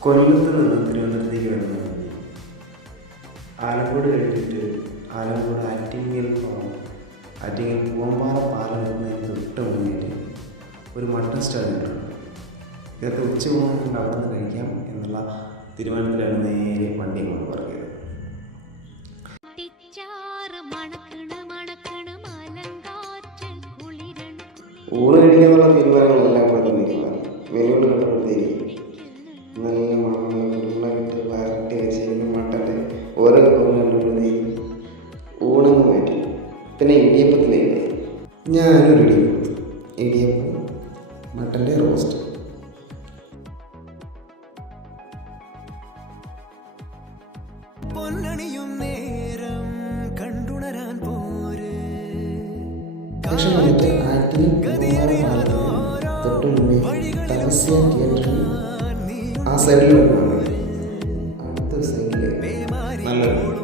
കൊല്ലത്ത് നിന്ന് തിരുവനന്തപുരത്തേക്ക് വരുന്ന വഴി ആലക്കോട് കഴിഞ്ഞിട്ട് ആലക്കോട് ആറ്റിങ്ങൽ പോകണം ആറ്റിങ്ങൽ പൂവമ്പാറ പാലം എത്തുന്നതിന് തൊട്ട് മുന്നിട്ട് ഒരു മട്ടൺ സ്റ്റാളുണ്ട് ഇതൊക്കെ ഉച്ച പോകുമ്പോൾ അവിടെ നിന്ന് കഴിക്കാം എന്നുള്ള തീരുമാനത്തിലാണ് നേരെ വണ്ടി കൊണ്ട് പറഞ്ഞത് ഊണ് കഴിക്കാന്നുള്ള തീരുമാനങ്ങളെല്ലാം കൂടെ തന്നെ തീരുമാനം മെനുവിൽ പിന്നെ ഇടിയപ്പത്തിന് ഞാനൊരു ഇടിയപ്പം. ഇടിയപ്പം മട്ടന്റെ റോസ്റ്റ്. പൊന്നണിയും നേരം കണ്ടുണരാൻ പോര്. ശേഷം വന്നിട്ട് ആറ്റിൽ തൊട്ട് മുന്നേ തപസ്യ തിയേറ്ററിൽ ആ സൈഡിൽ അടുത്ത സൈഡിൽ നല്ല ഫുഡ്